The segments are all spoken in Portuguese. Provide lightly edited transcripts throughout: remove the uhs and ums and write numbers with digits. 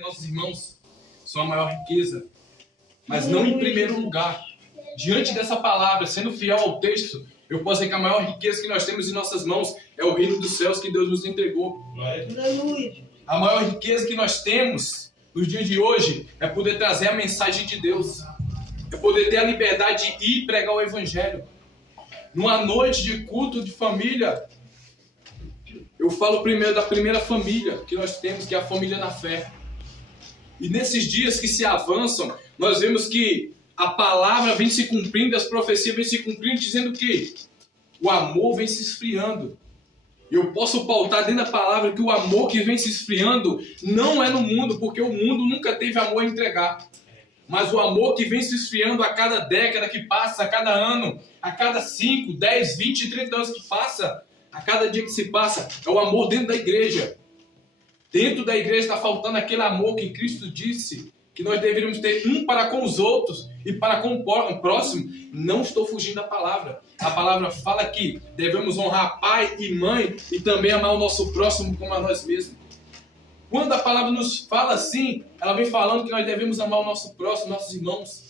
porque nossos irmãos são a maior riqueza. Mas não em primeiro lugar. Diante dessa palavra, sendo fiel ao texto, eu posso dizer que a maior riqueza que nós temos em nossas mãos é o reino dos céus que Deus nos entregou. Aleluia. A maior riqueza que nós temos nos dias de hoje é poder trazer a mensagem de Deus. É poder ter a liberdade de ir pregar o evangelho. Numa noite de culto de família, eu falo primeiro da primeira família que nós temos, que é a família na fé. E nesses dias que se avançam, nós vemos que a palavra vem se cumprindo, as profecias vêm se cumprindo, dizendo que o amor vem se esfriando. Eu posso pautar dentro da palavra que o amor que vem se esfriando não é no mundo, porque o mundo nunca teve amor a entregar. Mas o amor que vem se esfriando a cada década que passa, a cada ano, a cada 5, 10, 20, 30 anos que passa, a cada dia que se passa, é o amor dentro da igreja. Dentro da igreja está faltando aquele amor que Cristo disse que nós deveríamos ter um para com os outros e para com o próximo. Não estou fugindo da palavra. A palavra fala que devemos honrar pai e mãe e também amar o nosso próximo como a nós mesmos. Quando a palavra nos fala assim, ela vem falando que nós devemos amar o nosso próximo, nossos irmãos.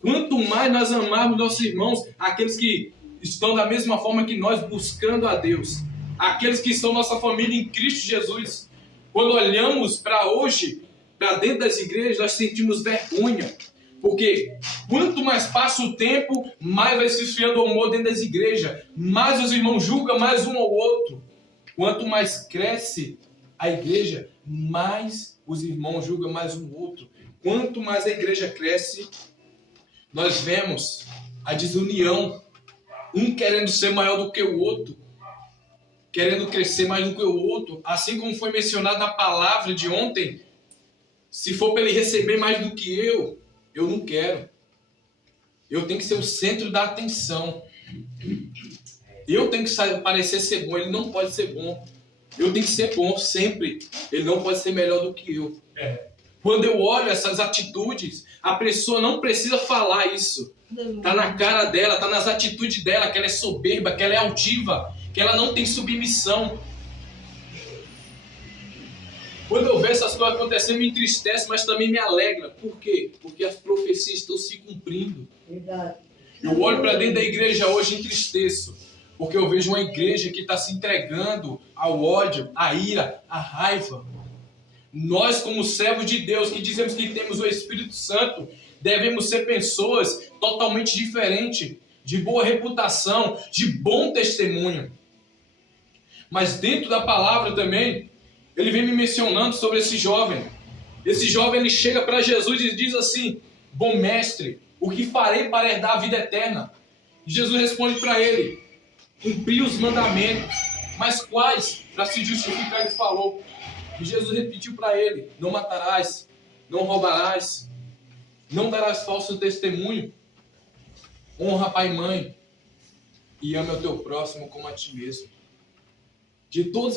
Quanto mais nós amarmos nossos irmãos, aqueles que estão da mesma forma que nós buscando a Deus, aqueles que são nossa família em Cristo Jesus. Quando olhamos para hoje, para dentro das igrejas, nós sentimos vergonha. Porque quanto mais passa o tempo, mais vai se esfriando o amor dentro das igrejas. Mais os irmãos julgam mais um ao outro. Quanto mais cresce a igreja, mais os irmãos julgam mais um ao outro. Quanto mais a igreja cresce, nós vemos a desunião. Um querendo ser maior do que o outro. Querendo crescer mais do que o outro. Assim como foi mencionado na palavra de ontem, se for para ele receber mais do que eu não quero. Eu tenho que ser o centro da atenção. Eu tenho que parecer ser bom, ele não pode ser bom. Eu tenho que ser bom sempre. Ele não pode ser melhor do que eu. Quando eu olho essas atitudes, a pessoa não precisa falar isso. Está na cara dela, está nas atitudes dela, que ela é soberba, que ela é altiva, que ela não tem submissão. Quando eu vejo essas coisas acontecendo, me entristece, mas também me alegra. Por quê? Porque as profecias estão se cumprindo. Verdade. Eu olho para dentro da igreja hoje e entristeço. Porque eu vejo uma igreja que está se entregando ao ódio, à ira, à raiva. Nós, como servos de Deus, que dizemos que temos o Espírito Santo, devemos ser pessoas totalmente diferentes, de boa reputação, de bom testemunho. Mas dentro da palavra também, ele vem me mencionando sobre esse jovem. Esse jovem, ele chega para Jesus e diz assim: bom mestre, o que farei para herdar a vida eterna? E Jesus responde para ele: cumprir os mandamentos. Mas quais? Para se justificar, ele falou. E Jesus repetiu para ele: não matarás, não roubarás, não darás falso testemunho, honra pai e mãe, e ama o teu próximo como a ti mesmo. De todas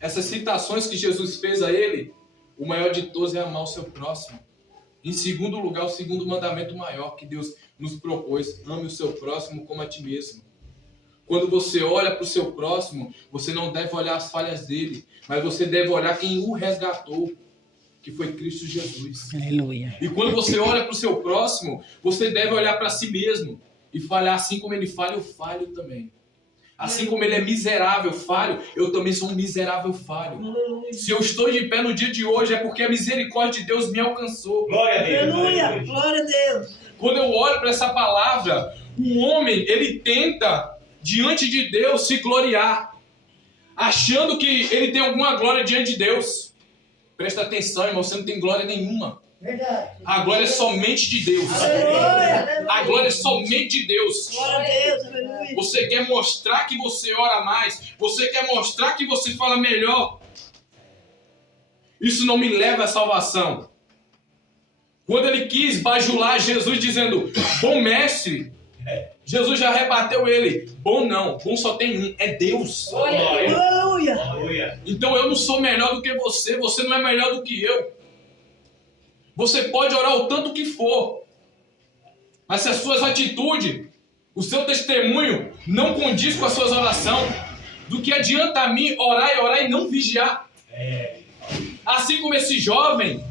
essas citações que Jesus fez a ele, o maior de todos é amar o seu próximo. Em segundo lugar, o segundo mandamento maior que Deus nos propôs: ame o seu próximo como a ti mesmo. Quando você olha para o seu próximo, você não deve olhar as falhas dele, mas você deve olhar quem o resgatou, que foi Cristo Jesus. Aleluia. E quando você olha para o seu próximo, você deve olhar para si mesmo e falhar assim como ele falha, eu falho também. Assim como ele é miserável, falho, eu também sou um miserável falho. Se eu estou de pé no dia de hoje, é porque a misericórdia de Deus me alcançou. Glória a Deus. Aleluia. Glória a Deus. Quando eu olho para essa palavra, o homem, ele tenta, diante de Deus, se gloriar, achando que ele tem alguma glória diante de Deus. Presta atenção, irmão, você não tem glória nenhuma. Verdade. A glória é somente de Deus. Aleluia. A glória é somente de Deus. Glória a Deus. Aleluia. Você quer mostrar que você ora mais, você quer mostrar que você fala melhor. Isso não me leva à salvação. Quando ele quis bajular Jesus dizendo: bom mestre, Jesus já rebateu ele: bom não, bom só tem um, é Deus. Aleluia. Aleluia. Então eu não sou melhor do que você, você não é melhor do que eu. Você pode orar o tanto que for, mas se as suas atitudes, o seu testemunho não condiz com as suas orações, do que adianta a mim orar e não vigiar? Assim como esse jovem,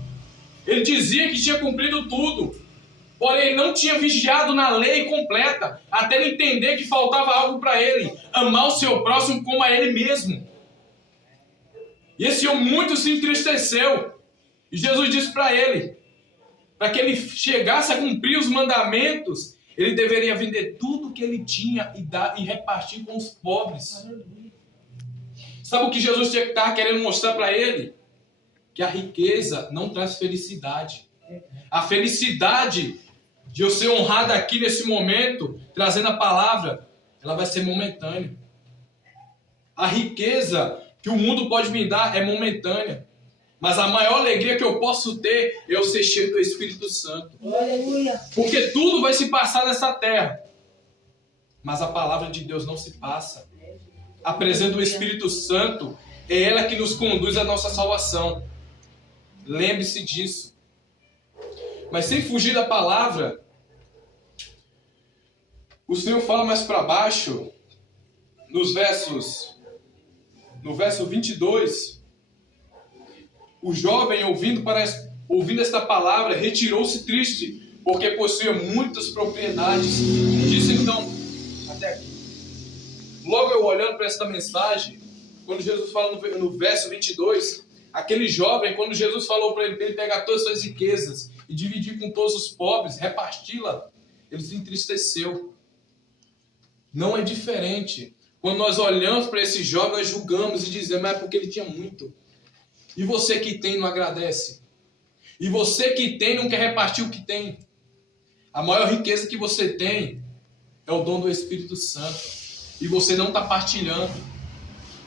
Ele dizia que tinha cumprido tudo. Porém, ele não tinha vigiado na lei completa, até ele entender que faltava algo para ele: amar o seu próximo como a ele mesmo. E esse homem muito se entristeceu. E Jesus disse para ele, para que ele chegasse a cumprir os mandamentos, ele deveria vender tudo que ele tinha e dar e repartir com os pobres. Sabe o que Jesus estava querendo mostrar para ele? Que a riqueza não traz felicidade. A felicidade de eu ser honrado aqui nesse momento, trazendo a palavra, ela vai ser momentânea. A riqueza que o mundo pode me dar é momentânea. Mas a maior alegria que eu posso ter é eu ser cheio do Espírito Santo. Aleluia. Porque tudo vai se passar nessa terra. Mas a palavra de Deus não se passa. A presença do Espírito Santo é ela que nos conduz à nossa salvação. Lembre-se disso. Mas sem fugir da palavra, o Senhor fala mais para baixo, no verso 22, o jovem, ouvindo esta palavra, retirou-se triste, porque possuía muitas propriedades. Disse então, até aqui. Logo eu olhando para esta mensagem, quando Jesus fala no verso 22, aquele jovem, quando Jesus falou para ele pegar todas as suas riquezas e dividir com todos os pobres, reparti-la, ele se entristeceu. Não é diferente. Quando nós olhamos para esse jovem, nós julgamos e dizemos, mas é porque ele tinha muito. E você que tem não agradece. E você que tem não quer repartir o que tem. A maior riqueza que você tem é o dom do Espírito Santo. E você não está partilhando.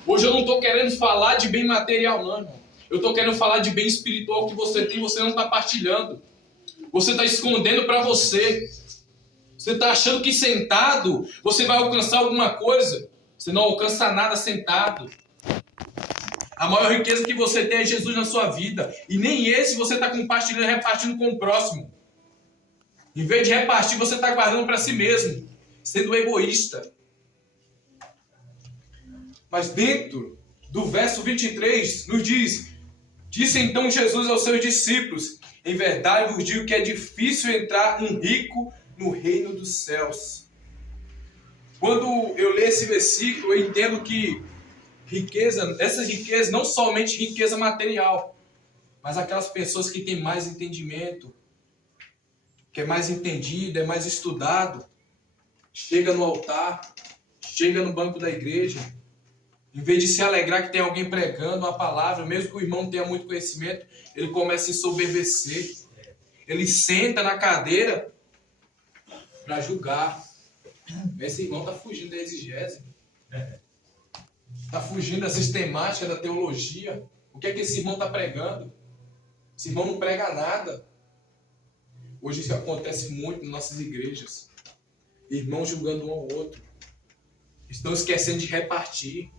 Hoje eu não estou querendo falar de bem material, não, irmão. Eu estou querendo falar de bem espiritual que você tem e você não está partilhando. Você está escondendo para você. Você está achando que sentado você vai alcançar alguma coisa. Você não alcança nada sentado. A maior riqueza que você tem é Jesus na sua vida. E nem esse você está compartilhando, repartindo com o próximo. Em vez de repartir, você está guardando para si mesmo, sendo egoísta. Mas dentro do verso 23, nos diz: disse então Jesus aos seus discípulos, em verdade vos digo que é difícil entrar um rico no reino dos céus. Quando eu leio esse versículo, eu entendo que riqueza, essa riqueza, não somente riqueza material, mas aquelas pessoas que têm mais entendimento, que é mais entendido, é mais estudado, chega no altar, chega no banco da igreja, em vez de se alegrar que tem alguém pregando uma palavra, mesmo que o irmão não tenha muito conhecimento, ele começa a ensoberbecer. Ele senta na cadeira para julgar. Esse irmão está fugindo da exegese. Está fugindo da sistemática, da teologia. O que é que esse irmão está pregando? Esse irmão não prega nada. Hoje isso acontece muito nas nossas igrejas. Irmãos julgando um ao outro. Estão esquecendo de repartir.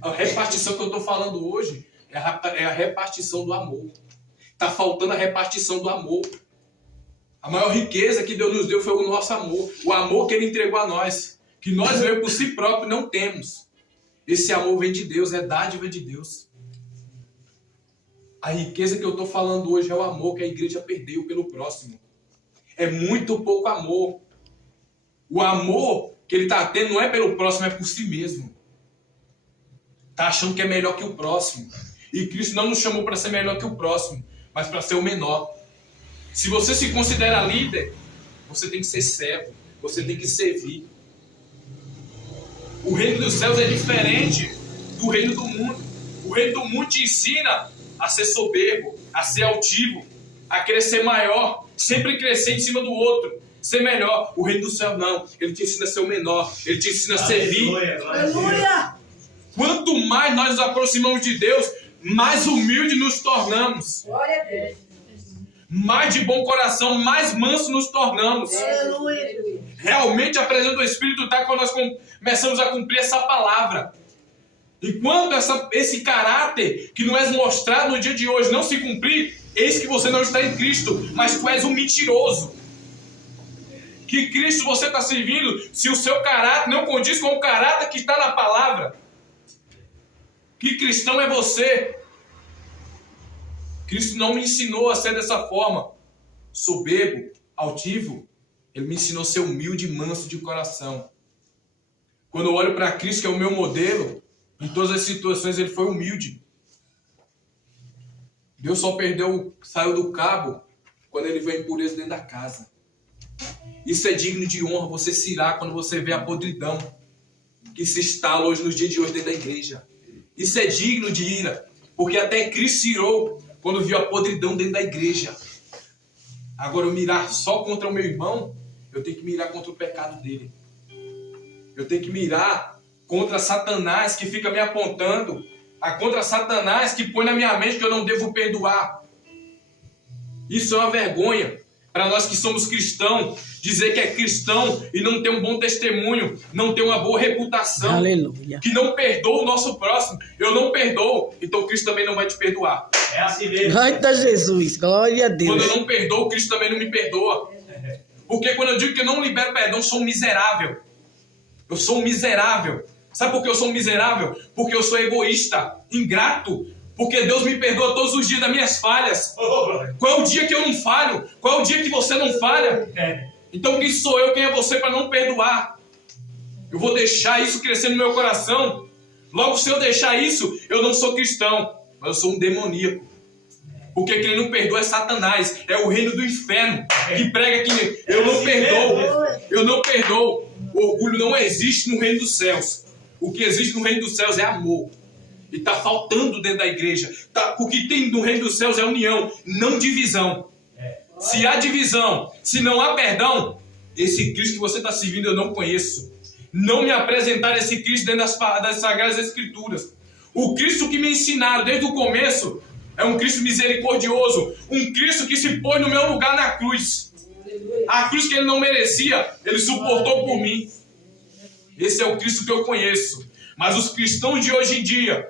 A repartição que eu estou falando hoje é a repartição do amor. Está faltando a repartição do amor. A maior riqueza que Deus nos deu foi o nosso amor. O amor que Ele entregou a nós. Que nós mesmo por si próprio não temos. Esse amor vem de Deus, é dádiva de Deus. A riqueza que eu estou falando hoje é o amor que a igreja perdeu pelo próximo. É muito pouco amor. O amor que ele está tendo não é pelo próximo, é por si mesmo. Está achando que é melhor que o próximo. E Cristo não nos chamou para ser melhor que o próximo, mas para ser o menor. Se você se considera líder, você tem que ser servo, você tem que servir. O reino dos céus é diferente do reino do mundo. O reino do mundo te ensina a ser soberbo, a ser altivo, a querer ser maior, sempre crescer em cima do outro, ser melhor. O reino do céu não, ele te ensina a ser o menor, ele te ensina a servir. Aleluia. Quanto mais nós nos aproximamos de Deus, mais humilde nos tornamos. Glória a Deus. Mais de bom coração, mais manso nos tornamos. Aleluia. Realmente a presença do Espírito está quando nós começamos a cumprir essa palavra. Enquanto esse caráter que não é mostrado no dia de hoje não se cumprir, eis que você não está em Cristo, mas tu és um mentiroso. Que Cristo você está servindo se o seu caráter não condiz com o caráter que está na palavra? Que cristão é você? Cristo não me ensinou a ser dessa forma, soberbo, altivo. Ele me ensinou a ser humilde e manso de coração. Quando eu olho para Cristo, que é o meu modelo, em todas as situações ele foi humilde. Deus só saiu do cabo quando ele vê a impureza dentro da casa. Isso é digno de honra. Você se irá quando você vê a podridão que se instala hoje, nos dias de hoje, dentro da igreja. Isso é digno de ira, porque até Cristo se irou quando viu a podridão dentro da igreja. Agora, eu mirar só contra o meu irmão, eu tenho que mirar contra o pecado dele. Eu tenho que mirar contra Satanás que fica me apontando, contra Satanás que põe na minha mente que eu não devo perdoar. Isso é uma vergonha para nós que somos cristãos, dizer que é cristão e não ter um bom testemunho, não ter uma boa reputação. Aleluia. Que não perdoa o nosso próximo. Eu não perdoo, então Cristo também não vai te perdoar. É assim mesmo. Glória a Jesus, glória a Deus. Quando eu não perdoo, Cristo também não me perdoa. Porque quando eu digo que eu não libero perdão, eu sou um miserável. Eu sou um miserável. Sabe por que eu sou um miserável? Porque eu sou egoísta, ingrato. Porque Deus me perdoa todos os dias das minhas falhas. Qual é o dia que eu não falho? Qual é o dia que você não falha? Então quem sou eu, quem é você para não perdoar? Eu vou deixar isso crescer no meu coração. Logo, se eu deixar isso, eu não sou cristão, mas eu sou um demoníaco. Porque quem não perdoa é Satanás, é o reino do inferno, que prega que eu não perdoo, eu não perdoo. O orgulho não existe no reino dos céus. O que existe no reino dos céus é amor. E está faltando dentro da igreja. O que tem no reino dos céus é união, não divisão. Se há divisão, se não há perdão, esse Cristo que você está servindo eu não conheço. Não me apresentaram esse Cristo dentro das Sagradas Escrituras. O Cristo que me ensinaram desde o começo é um Cristo misericordioso, um Cristo que se pôs no meu lugar na cruz. A cruz que ele não merecia, ele suportou por mim. Esse é o Cristo que eu conheço. Mas os cristãos de hoje em dia,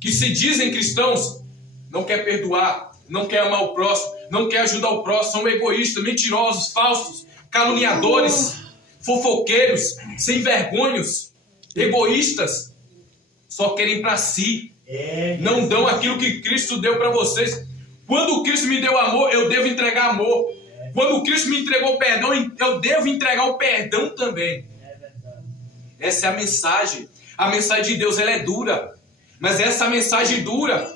que se dizem cristãos, não quer perdoar, não quer amar o próximo, não quer ajudar o próximo, são egoístas, mentirosos, falsos, caluniadores, fofoqueiros, sem vergonhos, egoístas, só querem para si, não dão aquilo que Cristo deu para vocês. Quando Cristo me deu amor, eu devo entregar amor. Quando Cristo me entregou o perdão, eu devo entregar o perdão também. Essa é a mensagem. A mensagem de Deus, ela é dura, mas essa mensagem dura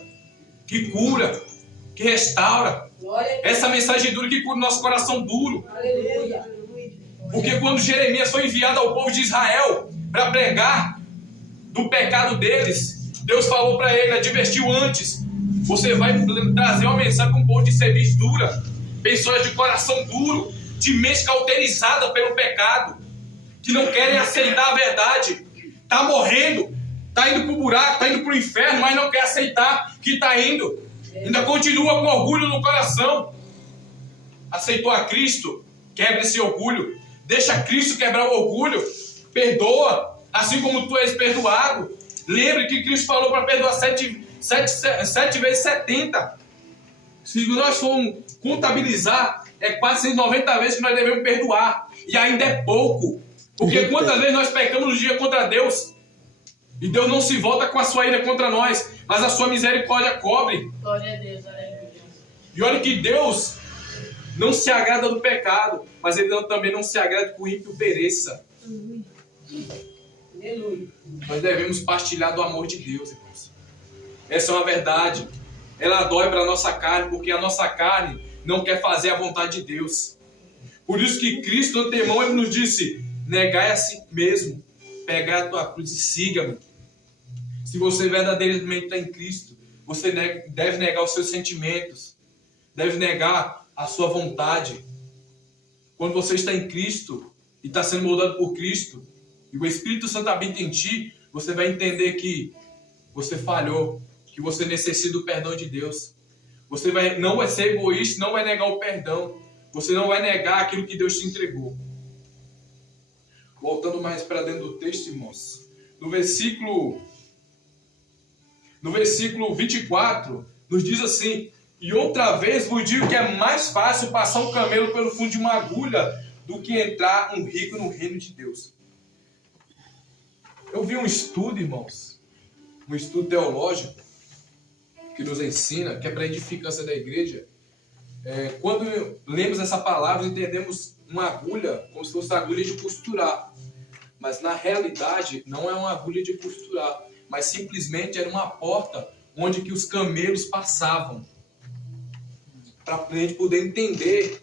que cura, que restaura. Essa mensagem dura que cura o nosso coração duro. Aleluia. Porque quando Jeremias foi enviado ao povo de Israel para pregar do pecado deles, Deus falou para ele, advertiu antes: você vai trazer uma mensagem para um povo de serviço dura, pessoas de coração duro, de mente cauterizada pelo pecado, que não querem aceitar a verdade, está morrendo, está indo para o buraco, está indo para o inferno, mas não quer aceitar que está indo, ainda continua com orgulho no coração. Aceitou a Cristo, quebra esse orgulho, deixa Cristo quebrar o orgulho, perdoa, assim como tu és perdoado. Lembre que Cristo falou para perdoar 7 vezes 70. Se nós formos contabilizar, é quase 190 vezes que nós devemos perdoar, e ainda é pouco. Porque quantas vezes nós pecamos no dia contra Deus, e Deus não se volta com a sua ira contra nós, mas a sua misericórdia cobre. Glória a Deus, aleluia. E olha que Deus não se agrada do pecado, mas Ele também não se agrada que o ímpio pereça. Aleluia. Nós devemos partilhar do amor de Deus, irmãos. Essa é uma verdade. Ela dói para a nossa carne, porque a nossa carne não quer fazer a vontade de Deus. Por isso que Cristo, antemão, Ele nos disse: negai a si mesmo, pegai a tua cruz e siga-me. Se você verdadeiramente está em Cristo, você deve negar os seus sentimentos, deve negar a sua vontade. Quando você está em Cristo e está sendo moldado por Cristo, e o Espírito Santo habita em ti, você vai entender que você falhou, que você necessita do perdão de Deus. Você não vai ser egoísta, não vai negar o perdão. Você não vai negar aquilo que Deus te entregou. Voltando mais para dentro do texto, irmãos. No versículo 24, nos diz assim: e outra vez vos digo que é mais fácil passar um camelo pelo fundo de uma agulha do que entrar um rico no reino de Deus. Eu vi um estudo, irmãos, um estudo teológico, que nos ensina, que é para a edificância da igreja, quando lemos essa palavra, entendemos uma agulha como se fosse agulha de costurar. Mas na realidade não é uma agulha de costurar, mas simplesmente era uma porta onde que os camelos passavam. Para a gente poder entender,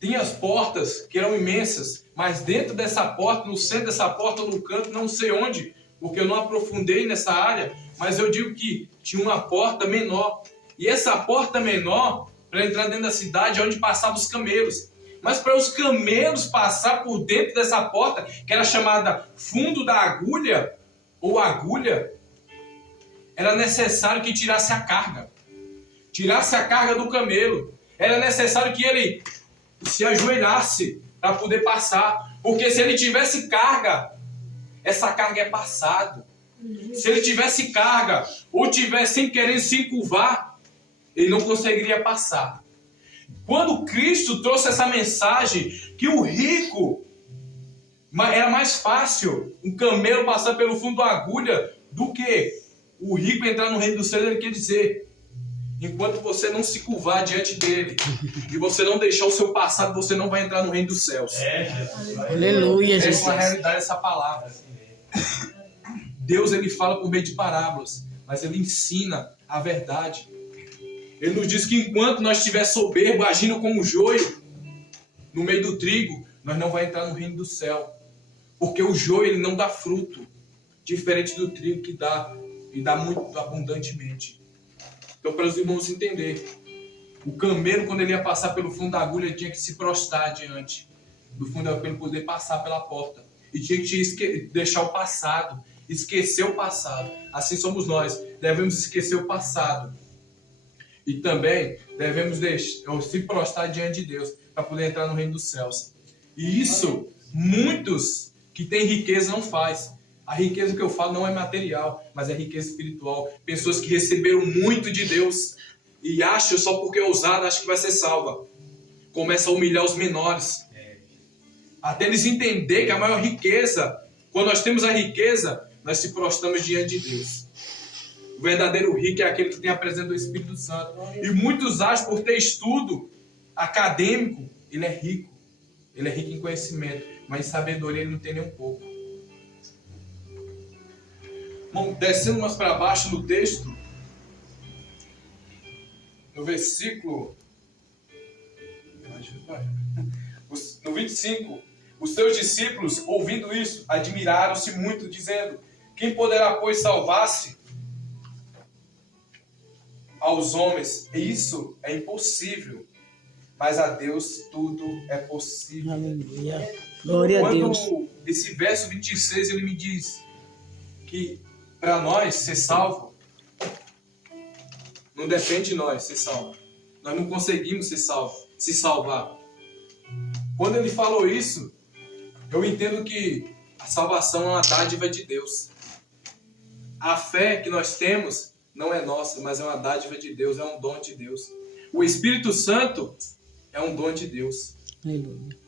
tinha as portas que eram imensas, mas dentro dessa porta, no centro dessa porta, no canto, não sei onde, porque eu não aprofundei nessa área, mas eu digo que tinha uma porta menor. E essa porta menor, para entrar dentro da cidade, é onde passavam os camelos. Mas para os camelos passar por dentro dessa porta, que era chamada fundo da agulha, ou agulha, era necessário que tirasse a carga. Tirasse a carga do camelo. Era necessário que ele se ajoelhasse para poder passar. Porque se ele tivesse carga, essa carga é passado. Se ele tivesse carga, ou tivesse sem querer se encurvar, ele não conseguiria passar. Quando Cristo trouxe essa mensagem que o rico era mais fácil um camelo passar pelo fundo da agulha do que o rico entrar no reino dos céus, ele quer dizer, enquanto você não se curvar diante dele e você não deixar o seu passado, você não vai entrar no reino dos céus. Aleluia, Jesus. Essa é a realidade dessa palavra. Deus, ele fala por meio de parábolas, mas ele ensina a verdade. Ele nos diz que enquanto nós estiver soberbo, agindo como joio no meio do trigo, nós não vamos entrar no reino do céu. Porque o joio, ele não dá fruto, diferente do trigo que dá, e dá muito abundantemente. Então, para os irmãos entenderem, o camelo, quando ele ia passar pelo fundo da agulha, ele tinha que se prostrar diante do fundo da agulha para ele poder passar pela porta. E tinha que deixar o passado, esquecer o passado. Assim somos nós, devemos esquecer o passado. E também devemos se prostrar diante de Deus para poder entrar no reino dos céus. E isso, muitos que têm riqueza não faz. A riqueza que eu falo não é material, mas é riqueza espiritual. Pessoas que receberam muito de Deus e acham, só porque é ousado, acham que vai ser salva. Começa a humilhar os menores. Até eles entenderem que a maior riqueza, quando nós temos a riqueza, nós se prostramos diante de Deus. O verdadeiro rico é aquele que tem a presença do Espírito Santo. E muitos acham, por ter estudo acadêmico, ele é rico. Ele é rico em conhecimento, mas em sabedoria ele não tem nem um pouco. Bom, descendo mais para baixo no texto, no versículo, no 25, os seus discípulos, ouvindo isso, admiraram-se muito, dizendo: quem poderá, pois, salvar-se aos homens? Isso é impossível, mas a Deus tudo é possível. Aleluia. Glória a Deus. Quando esse verso 26, ele me diz que para nós ser salvo, não depende de nós ser salvo. Nós não conseguimos se salvar. Quando ele falou isso, eu entendo que a salvação é uma dádiva de Deus. A fé que nós temos não é nossa, mas é uma dádiva de Deus, é um dom de Deus. O Espírito Santo é um dom de Deus. Aleluia.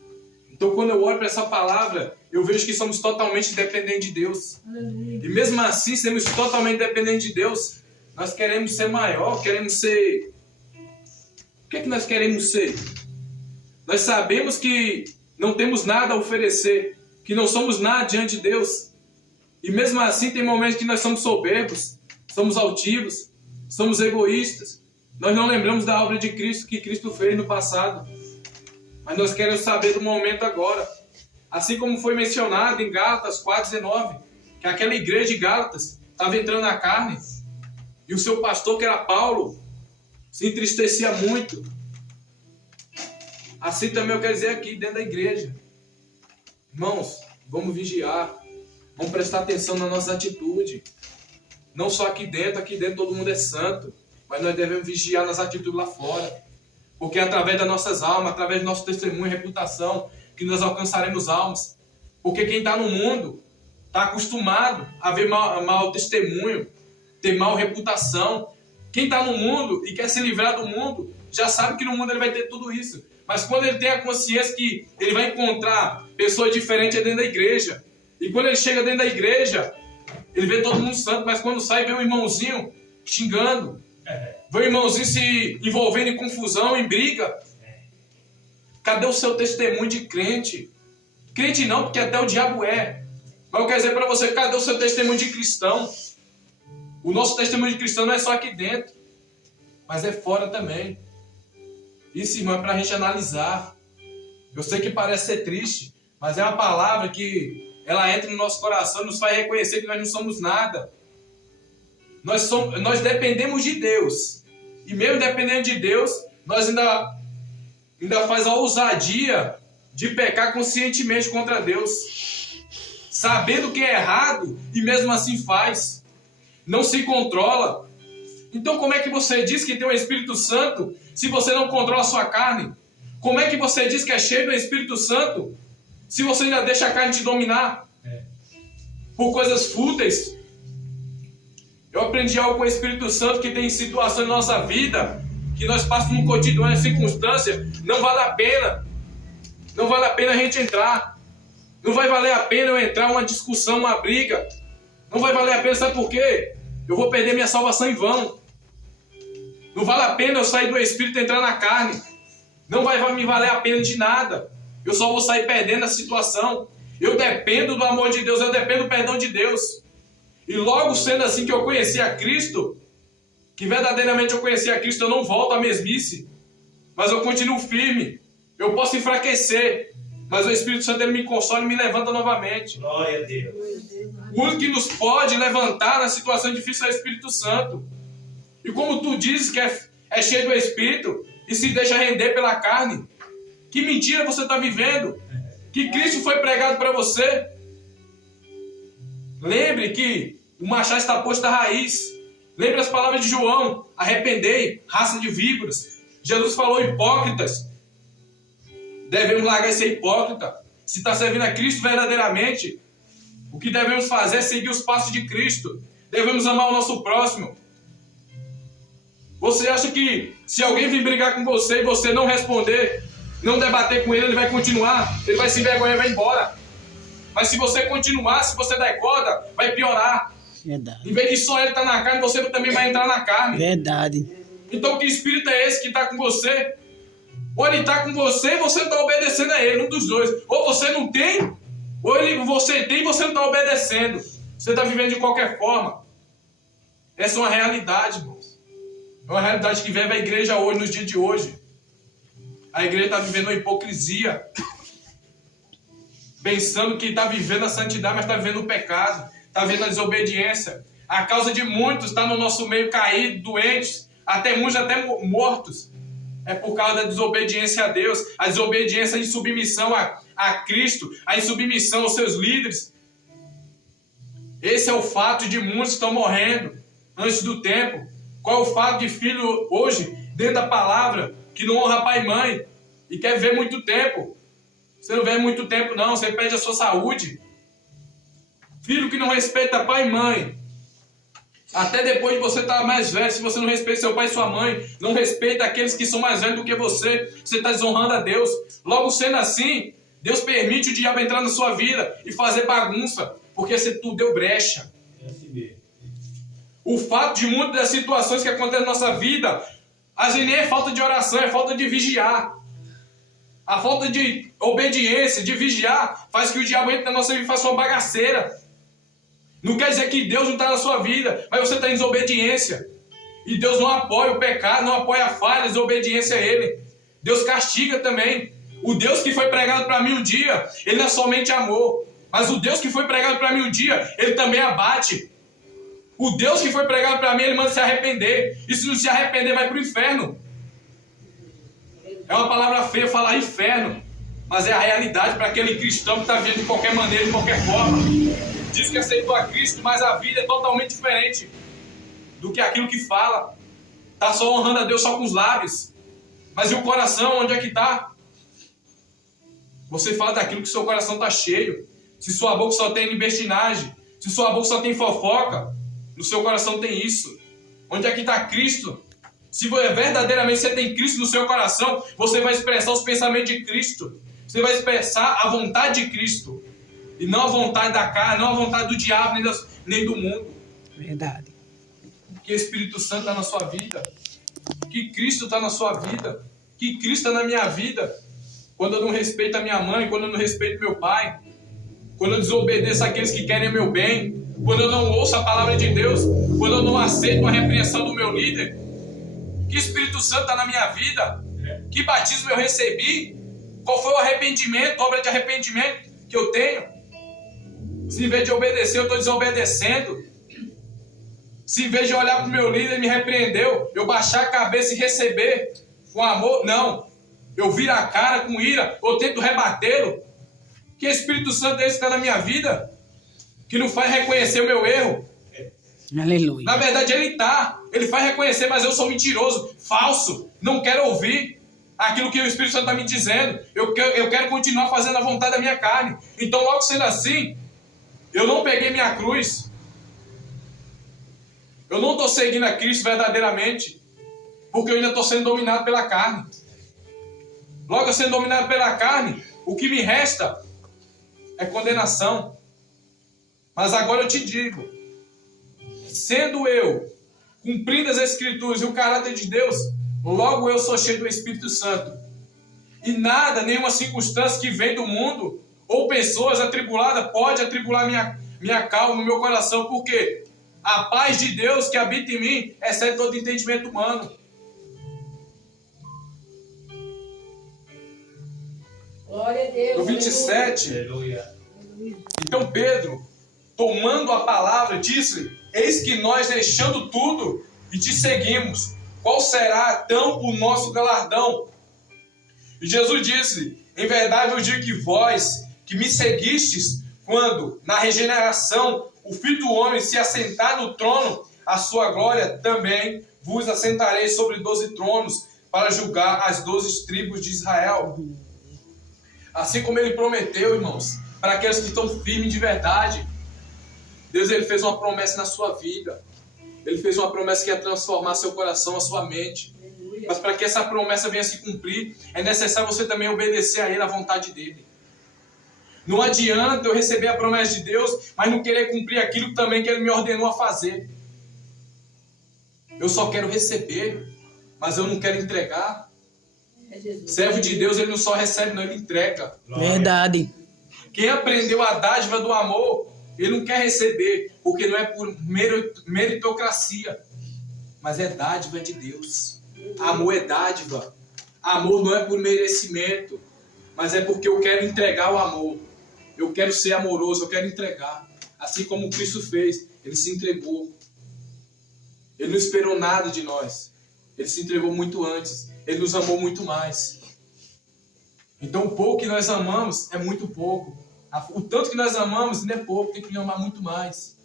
Então, quando eu olho para essa palavra, eu vejo que somos totalmente dependentes de Deus. Aleluia. E mesmo assim, sermos totalmente dependentes de Deus, nós queremos ser maior, queremos ser... O que é que nós queremos ser? Nós sabemos que não temos nada a oferecer, que não somos nada diante de Deus. E mesmo assim, tem momentos que nós somos soberbos, somos altivos, somos egoístas. Nós não lembramos da obra de Cristo que Cristo fez no passado. Mas nós queremos saber do momento agora. Assim como foi mencionado em Gálatas 4,19, que aquela igreja de Gálatas estava entrando na carne. E o seu pastor, que era Paulo, se entristecia muito. Assim também eu quero dizer aqui dentro da igreja. Irmãos, vamos vigiar. Vamos prestar atenção na nossa atitude. Não só aqui dentro todo mundo é santo. Mas nós devemos vigiar nas atitudes lá fora. Porque é através das nossas almas, através do nosso testemunho e reputação, que nós alcançaremos almas. Porque quem está no mundo está acostumado a ver mau testemunho, ter mal reputação. Quem está no mundo e quer se livrar do mundo, já sabe que no mundo ele vai ter tudo isso. Mas quando ele tem a consciência que ele vai encontrar pessoas diferentes dentro da igreja, e quando ele chega dentro da igreja, ele vê todo mundo santo, mas quando sai, vê um irmãozinho xingando. Vê o irmãozinho se envolvendo em confusão, em briga. Cadê o seu testemunho de crente? Crente não, porque até o diabo é. Mas eu quero dizer para você, cadê o seu testemunho de cristão? O nosso testemunho de cristão não é só aqui dentro, mas é fora também. Isso, irmão, é para a gente analisar. Eu sei que parece ser triste, mas é uma palavra que ela entra no nosso coração e nos faz reconhecer que nós não somos nada. Nós dependemos de Deus. E mesmo dependendo de Deus, nós ainda faz a ousadia de pecar conscientemente contra Deus. Sabendo que é errado e mesmo assim faz. Não se controla. Então como é que você diz que tem o Espírito Santo se você não controla a sua carne? Como é que você diz que é cheio do Espírito Santo se você ainda deixa a carne te dominar? Por coisas fúteis. Eu aprendi algo com o Espírito Santo que tem situações na nossa vida que nós passamos no cotidiano, em circunstância, não vale a pena. Não vale a pena a gente entrar. Não vai valer a pena eu entrar uma discussão, uma briga. Não vai valer a pena, sabe por quê? Eu vou perder minha salvação em vão. Não vale a pena eu sair do Espírito e entrar na carne. Não vai me valer a pena de nada. Eu só vou sair perdendo a situação. Eu dependo do amor de Deus, eu dependo do perdão de Deus. E logo sendo assim que eu conheci a Cristo, que verdadeiramente eu conheci a Cristo, eu não volto à mesmice, mas eu continuo firme. Eu posso enfraquecer, mas o Espírito Santo ele me consola e me levanta novamente. Glória a Deus. O único que nos pode levantar na situação difícil é o Espírito Santo. E como tu dizes que é cheio do Espírito e se deixa render pela carne, que mentira você está vivendo? Que Cristo foi pregado para você? Lembre que o machado está posto à raiz. Lembre as palavras de João: arrependei, raça de víboras. Jesus falou: hipócritas. Devemos largar esse hipócrita. Se está servindo a Cristo verdadeiramente, o que devemos fazer é seguir os passos de Cristo. Devemos amar o nosso próximo. Você acha que se alguém vir brigar com você e você não responder, não debater com ele vai continuar? Ele vai se envergonhar e vai embora. Mas se você continuar, se você der corda, vai piorar. Verdade. Em vez de só ele estar na carne, você também vai entrar na carne. Verdade. Então que espírito é esse que está com você? Ou ele está com você e você está obedecendo a ele, um dos dois. Ou você não tem, ou você tem e você não está obedecendo. Você está vivendo de qualquer forma. Essa é uma realidade, irmãos. É uma realidade que vive a igreja hoje, nos dias de hoje. A igreja está vivendo uma hipocrisia. Pensando que está vivendo a santidade, mas está vivendo o pecado. Está vivendo a desobediência. A causa de muitos está no nosso meio caído, doentes, até muitos até mortos. É por causa da desobediência a Deus, a desobediência em submissão a Cristo, a insubmissão aos seus líderes. Esse é o fato de muitos que estão morrendo antes do tempo. Qual é o fato de filho hoje, dentro da palavra, que não honra pai e mãe e quer viver muito tempo? Você não vive muito tempo não, você perde a sua saúde. Filho que não respeita pai e mãe, até depois de você estar mais velho, se você não respeita seu pai e sua mãe, não respeita aqueles que são mais velhos do que você está desonrando a Deus. Logo sendo assim, Deus permite o diabo entrar na sua vida e fazer bagunça, porque você tu deu brecha. O fato de muitas das situações que acontecem na nossa vida, às vezes nem é falta de oração, é falta de vigiar. A falta de obediência, de vigiar, faz que o diabo entre na nossa vida e faça uma bagaceira. Não quer dizer que Deus não está na sua vida, mas você está em desobediência. E Deus não apoia o pecado, não apoia a falha, a desobediência a Ele. Deus castiga também. O Deus que foi pregado para mim um dia, Ele não é somente amor. Mas o Deus que foi pregado para mim um dia, Ele também abate. O Deus que foi pregado para mim, Ele manda se arrepender. E se não se arrepender, vai para o inferno. É uma palavra feia falar inferno, mas é a realidade para aquele cristão que está vivendo de qualquer maneira, de qualquer forma. Diz que aceitou a Cristo, mas a vida é totalmente diferente do que aquilo que fala. Está só honrando a Deus só com os lábios. Mas e o coração, onde é que está? Você fala daquilo que seu coração está cheio. Se sua boca só tem libertinagem, se sua boca só tem fofoca, no seu coração tem isso. Onde é que está Cristo? Se verdadeiramente você tem Cristo no seu coração, você vai expressar os pensamentos de Cristo. Você vai expressar a vontade de Cristo. E não a vontade da carne, não a vontade do diabo, nem do mundo. Verdade. que o Espírito Santo está na sua vida, que Cristo está na sua vida, que Cristo está na minha vida. Quando eu não respeito a minha mãe, quando eu não respeito meu pai, quando eu desobedeço aqueles que querem o meu bem, quando eu não ouço a palavra de Deus, quando eu não aceito a repreensão do meu líder, que Espírito Santo está na minha vida, que batismo eu recebi, qual foi o arrependimento, obra de arrependimento que eu tenho. Se em vez de obedecer eu estou desobedecendo, se em vez de olhar para o meu líder e me repreendeu, eu baixar a cabeça e receber com amor, não, eu viro a cara com ira, eu tento rebatê-lo. Que Espírito Santo é esse que está na minha vida, que não faz reconhecer o meu erro. Aleluia. Na verdade ele faz reconhecer, mas eu sou mentiroso, falso, não quero ouvir aquilo que o Espírito Santo está me dizendo. Eu quero continuar fazendo a vontade da minha carne. Então, logo sendo assim, eu não peguei minha cruz, eu não estou seguindo a Cristo verdadeiramente, porque eu ainda estou sendo dominado pela carne. Logo, eu sendo dominado pela carne, o que me resta é condenação. Mas agora eu te digo, sendo eu cumprindo as Escrituras e o caráter de Deus, logo eu sou cheio do Espírito Santo. E nada, nenhuma circunstância que vem do mundo ou pessoas atribuladas pode atribular minha calma, meu coração, porque a paz de Deus que habita em mim excede todo entendimento humano. Glória a Deus. No 27, então Pedro, tomando a palavra, disse: eis que nós, deixando tudo, e te seguimos. Qual será, então, o nosso galardão? E Jesus disse: em verdade eu digo que vós, que me seguistes, quando, na regeneração, o Filho do Homem se assentar no trono, a sua glória, também vos assentarei sobre 12 tronos, para julgar as 12 tribos de Israel. Assim como ele prometeu, irmãos, para aqueles que estão firmes de verdade, Deus ele fez uma promessa na sua vida. Ele fez uma promessa que ia transformar seu coração, a sua mente. Mas para que essa promessa venha se cumprir, é necessário você também obedecer a Ele, a vontade dEle. Não adianta eu receber a promessa de Deus, mas não querer cumprir aquilo também que Ele me ordenou a fazer. Eu só quero receber, mas eu não quero entregar. Servo de Deus, ele não só recebe, não, ele entrega. Verdade. Quem aprendeu a dádiva do amor, ele não quer receber, porque não é por meritocracia, mas é dádiva de Deus. Amor é dádiva. Amor não é por merecimento, mas é porque eu quero entregar o amor. Eu quero ser amoroso, eu quero entregar. Assim como Cristo fez, ele se entregou. Ele não esperou nada de nós. Ele se entregou muito antes. Ele nos amou muito mais. Então o pouco que nós amamos é muito pouco. O tanto que nós amamos não é pouco, tem que amar muito mais.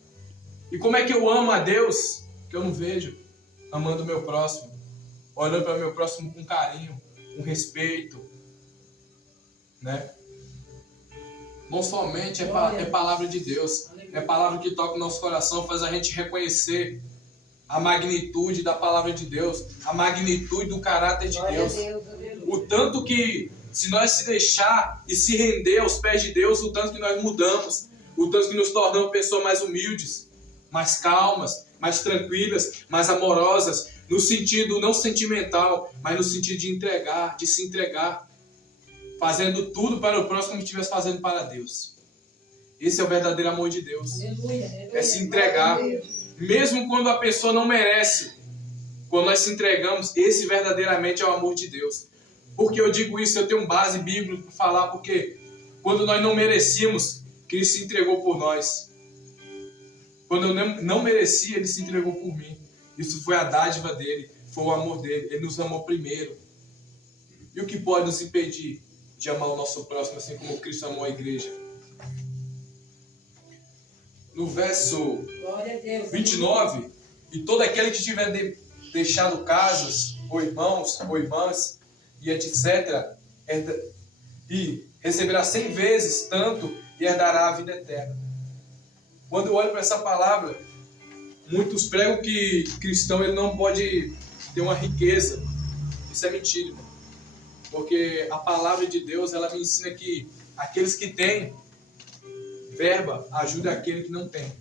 E como é que eu amo a Deus? Que eu não vejo. Amando o meu próximo. Olhando para o meu próximo com carinho, com respeito. Né? Não somente é palavra de Deus. É palavra que toca o nosso coração, faz a gente reconhecer a magnitude da palavra de Deus, a magnitude do caráter de Deus. O tanto que, se nós se deixar e se render aos pés de Deus, o tanto que nós mudamos, o tanto que nos tornamos pessoas mais humildes, mais calmas, mais tranquilas, mais amorosas, no sentido não sentimental, mas no sentido de entregar, de se entregar, fazendo tudo para o próximo como estivesse fazendo para Deus. Esse é o verdadeiro amor de Deus. É se entregar. Mesmo quando a pessoa não merece, quando nós se entregamos, esse verdadeiramente é o amor de Deus. Por que eu digo isso? Eu tenho base bíblica para falar, porque quando nós não merecíamos, Cristo se entregou por nós. Quando eu não merecia, Ele se entregou por mim. Isso foi a dádiva dEle, foi o amor dEle. Ele nos amou primeiro. E o que pode nos impedir de amar o nosso próximo, assim como Cristo amou a igreja? No verso 29, e todo aquele que tiver deixado casas, ou irmãos, ou irmãs, e etc., e receberá 100 vezes tanto e herdará a vida eterna. Quando eu olho para essa palavra, muitos pregam que cristão ele não pode ter uma riqueza. Isso é mentira, irmão. Porque a palavra de Deus, ela me ensina que aqueles que têm verba ajudam aquele que não tem.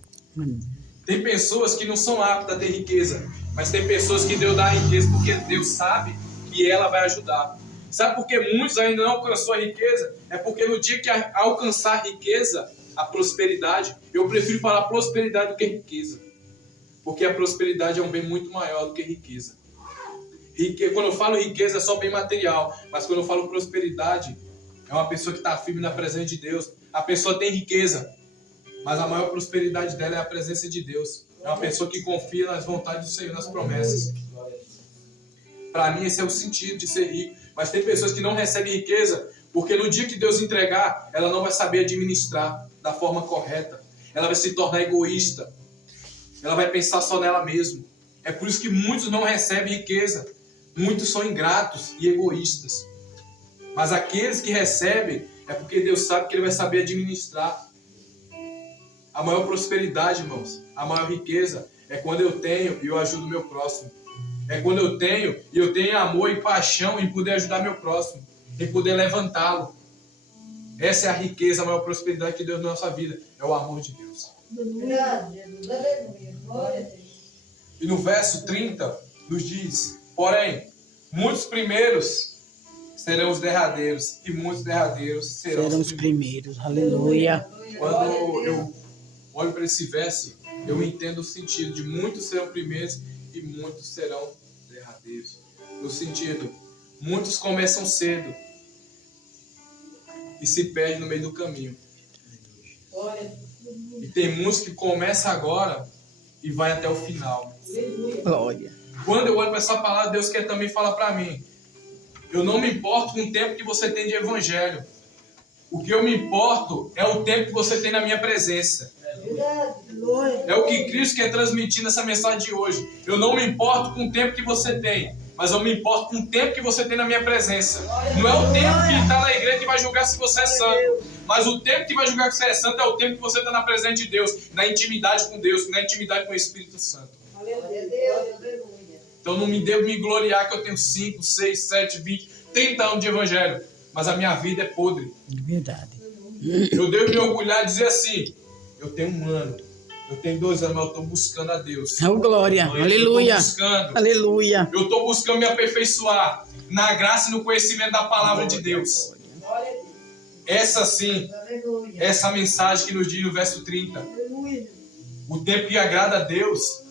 Tem pessoas que não são aptas a ter riqueza, mas tem pessoas que Deus dá a riqueza porque Deus sabe que ela vai ajudar. Sabe por que muitos ainda não alcançou a riqueza? É porque no dia que alcançar a riqueza, a prosperidade, eu prefiro falar prosperidade do que riqueza. Porque a prosperidade é um bem muito maior do que riqueza. Quando eu falo riqueza é só bem material, mas quando eu falo prosperidade, é uma pessoa que está firme na presença de Deus. A pessoa tem riqueza, mas a maior prosperidade dela é a presença de Deus. É uma pessoa que confia nas vontades do Senhor, nas promessas. Para mim, esse é o sentido de ser rico. Mas tem pessoas que não recebem riqueza, porque no dia que Deus entregar, ela não vai saber administrar da forma correta. Ela vai se tornar egoísta. Ela vai pensar só nela mesma. É por isso que muitos não recebem riqueza. Muitos são ingratos e egoístas. Mas aqueles que recebem, é porque Deus sabe que Ele vai saber administrar. A maior prosperidade, irmãos, a maior riqueza, é quando eu tenho e eu ajudo o meu próximo. É quando eu tenho e eu tenho amor e paixão em poder ajudar meu próximo, em poder levantá-lo. Essa é a riqueza, a maior prosperidade que Deus deu na nossa vida. É o amor de Deus. E no verso 30 nos diz: porém, muitos primeiros serão os derradeiros, e muitos derradeiros serão os primeiros. Aleluia. Quando eu olho para esse verso, eu entendo o sentido de muitos serão primeiros e muitos serão derradeiros. No sentido, muitos começam cedo e se perdem no meio do caminho. E tem muitos que começam agora e vai até o final. Glória. Quando eu olho para essa palavra, Deus quer também falar para mim: eu não me importo com o tempo que você tem de evangelho. O que eu me importo é o tempo que você tem na minha presença. É o que Cristo quer transmitir nessa mensagem de hoje. Eu não me importo com o tempo que você tem, mas eu me importo com o tempo que você tem na minha presença. Não é o tempo que está na igreja que vai julgar se você é santo, mas o tempo que vai julgar que você é santo é o tempo que você está na presença de Deus, na intimidade com Deus, na intimidade com o Espírito Santo. Então não me devo me gloriar que eu tenho 5, 6, 7, 20, 30 anos de evangelho, mas a minha vida é podre. Verdade. Eu devo me orgulhar e dizer assim: eu tenho 1 ano, eu tenho 2 anos, mas eu estou buscando a Deus. Oh, glória. Aleluia. Aleluia. Eu estou buscando me aperfeiçoar na graça e no conhecimento da palavra de Deus. Essa sim, essa mensagem que nos diz no verso 30. O tempo que agrada a Deus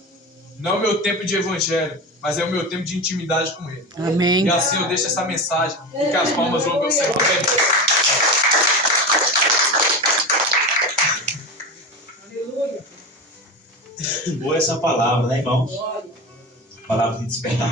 não é o meu tempo de evangelho, mas é o meu tempo de intimidade com Ele. Amém. E assim eu deixo essa mensagem e que as palmas vão ao Senhor. Boa essa palavra, né, irmão? Palavra de despertar.